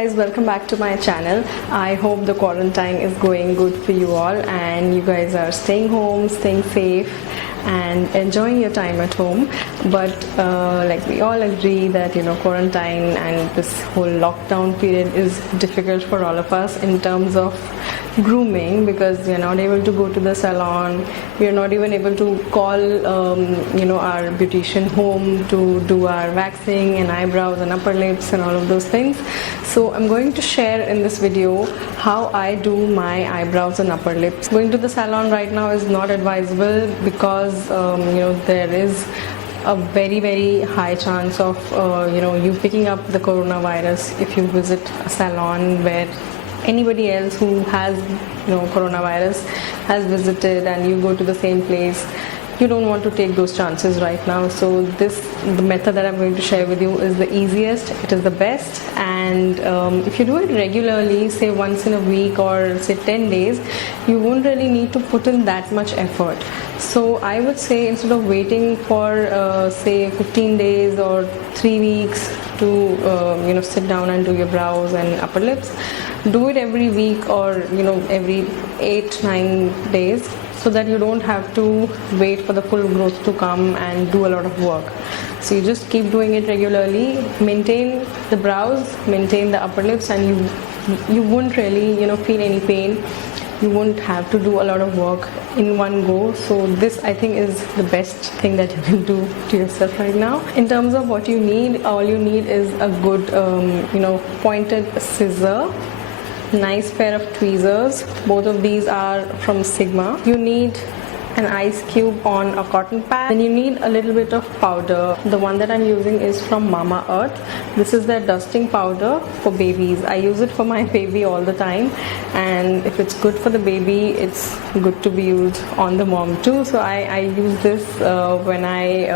guys, welcome back to my channel. I hope the quarantine is going good for you all and you guys are staying home, staying safe and enjoying your time at home. But like we all agree that quarantine and this whole lockdown period is difficult for all of us in terms of grooming, because we are not able to go to the salon, we are not even able to call our beautician home to do our waxing and eyebrows and upper lips and all of those things. So I'm going to share in this video how I do my eyebrows and upper lips. Going to the salon right now is not advisable because there is a very high chance of you picking up the coronavirus if you visit a salon where anybody else who has coronavirus has visited and you go to the same place. You don't want to take those chances right now. So the method that I'm going to share with you is the easiest, it is the best, and if you do it regularly, say once in a week or say 10 days, you won't really need to put in that much effort. So I would say, instead of waiting for say 15 days or 3 weeks to sit down and do your brows and upper lips, do it every week or every 8-9 days, so that you don't have to wait for the full growth to come and do a lot of work. So you just keep doing it regularly, maintain the brows, maintain the upper lips, and you won't really feel any pain. You won't have to do a lot of work in one go. So this, I think, is the best thing that you can do to yourself right now. In terms of what you need, all you need is a good pointed scissor, nice pair of tweezers. Both of these are from Sigma. You need an ice cube on a cotton pad. Then you need a little bit of powder. The one that I'm using is from Mamaearth. This is their dusting powder for babies. I use it for my baby all the time, and if it's good for the baby, it's good to be used on the mom too. So I use this when I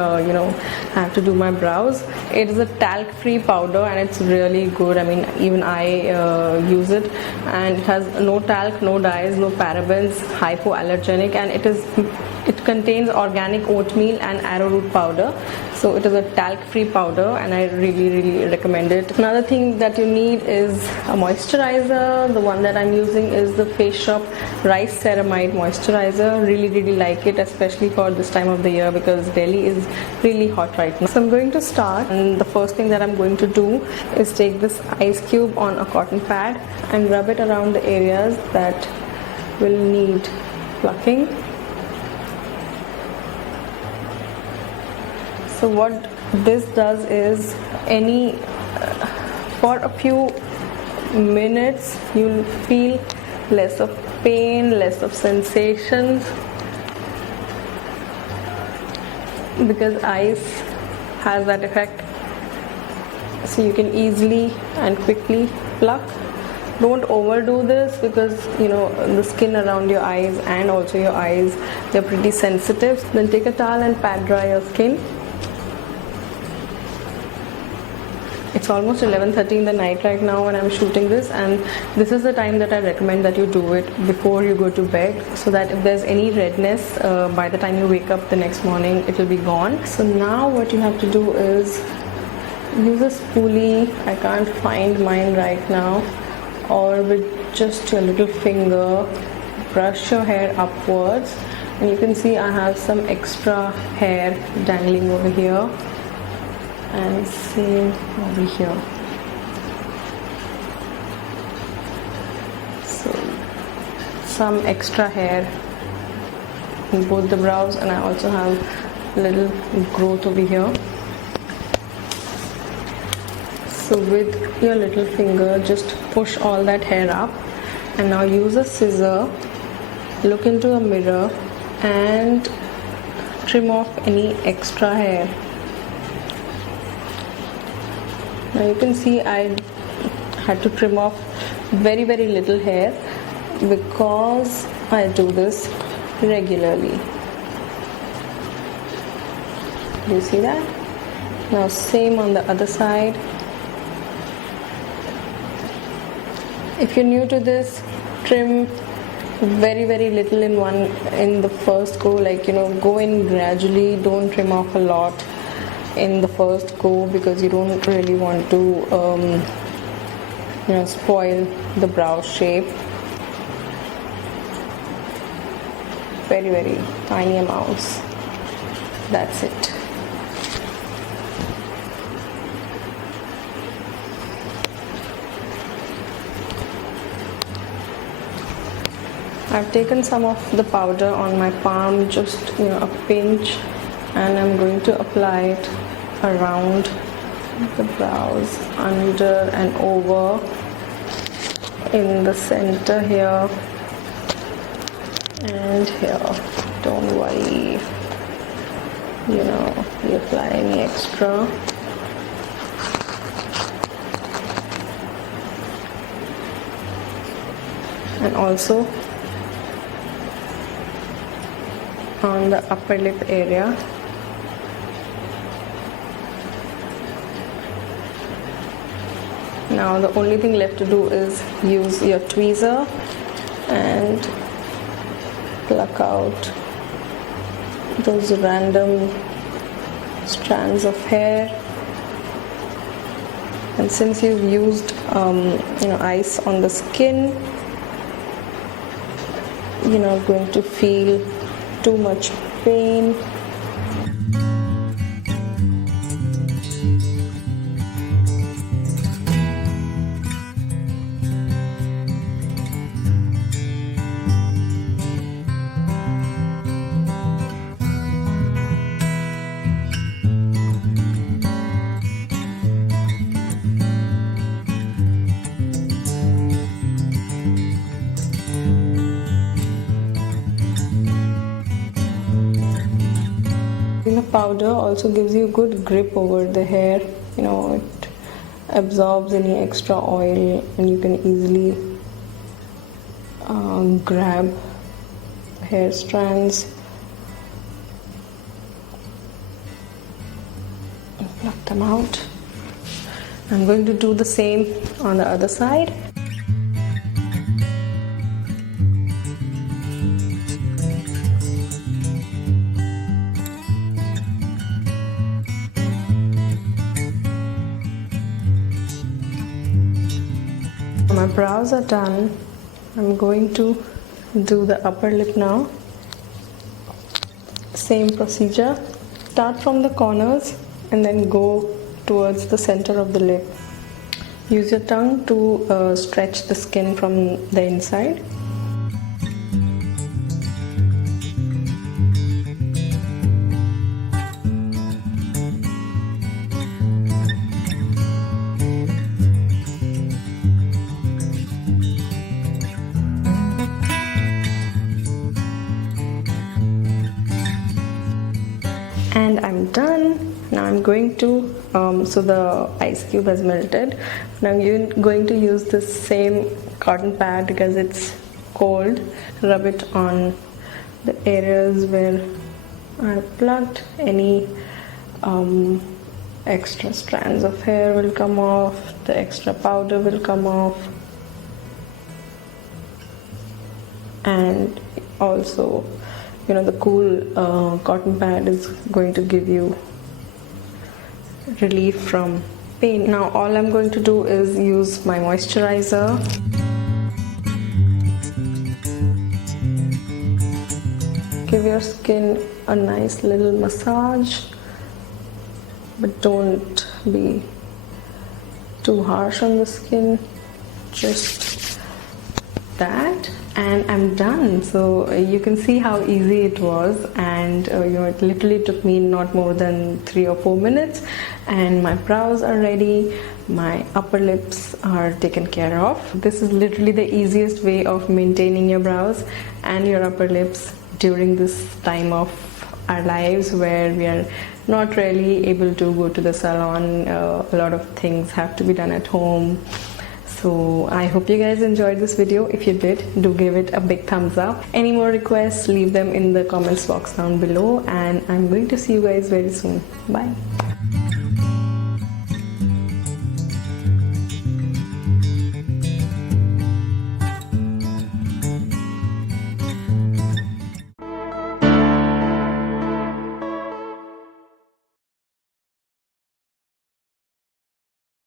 have to do my brows. It is a talc free powder and it's really good. I mean, even I use it, and it has no talc, no dyes, no parabens, hypoallergenic, and it contains organic oatmeal and arrowroot powder. So it is a talc free powder and I really recommend it. Another thing that you need is a moisturizer. The one that I'm using is the Face Shop Rice Ceramide moisturizer. Really like it, especially for this time of the year, because Delhi is really hot right now. So I'm going to start, and the first thing that I'm going to do is take this ice cube on a cotton pad and rub it around the areas that will need plucking. So what this does is, for a few minutes you'll feel less of pain, less of sensations, because ice has that effect. So you can easily and quickly pluck. Don't overdo this, because the skin around your eyes and also your eyes, they're pretty sensitive. Then take a towel and pat dry your skin. It's almost 11:30 in the night right now when I'm shooting this, and this is the time that I recommend that you do it before you go to bed, so that if there's any redness, by the time you wake up the next morning, it will be gone. So now what you have to do is use a spoolie. I can't find mine right now. Or with just your little finger, brush your hair upwards, and you can see I have some extra hair dangling over here, and same over here. So some extra hair in both the brows, and I also have a little growth over here. So with your little finger, just push all that hair up, and now use a scissor, look into a mirror and trim off any extra hair. Now you can see I had to trim off very little hair, because I do this regularly. Do you see that? Now same on the other side. If you're new to this, trim very little in the first go, go in gradually. Don't trim off a lot in the first go, because you don't really want to spoil the brow shape. Very, very tiny amounts. That's it. I've taken some of the powder on my palm, just a pinch, and I'm going to apply it around the brows, under and over, in the center here and here. Don't worry, you apply any extra. And also on the upper lip area. Now the only thing left to do is use your tweezer and pluck out those random strands of hair. And since you've used ice on the skin, you're not going to feel too much pain. The powder also gives you good grip over the hair. It absorbs any extra oil and you can easily grab hair strands and pluck them out. I'm going to do the same on the other side. My brows are done. I'm going to do the upper lip now. Same procedure. Start from the corners and then go towards the center of the lip. Use your tongue to stretch the skin from the inside. And I'm done. Now I'm going to, so the ice cube has melted. Now I'm going to use this same cotton pad because it's cold. Rub it on the areas where I plucked. Any extra strands of hair will come off. The extra powder will come off. And also, the cool cotton pad is going to give you relief from pain. Now all I'm going to do is use my moisturizer. Give your skin a nice little massage, but don't be too harsh on the skin, just that. And I'm done. So you can see how easy it was, and it literally took me not more than 3 or 4 minutes, and my brows are ready, my upper lips are taken care of. This is literally the easiest way of maintaining your brows and your upper lips during this time of our lives where we are not really able to go to the salon. A lot of things have to be done at home. So I hope you guys enjoyed this video. If you did, do give it a big thumbs up. Any more requests, leave them in the comments box down below, and I'm going to see you guys very soon. Bye.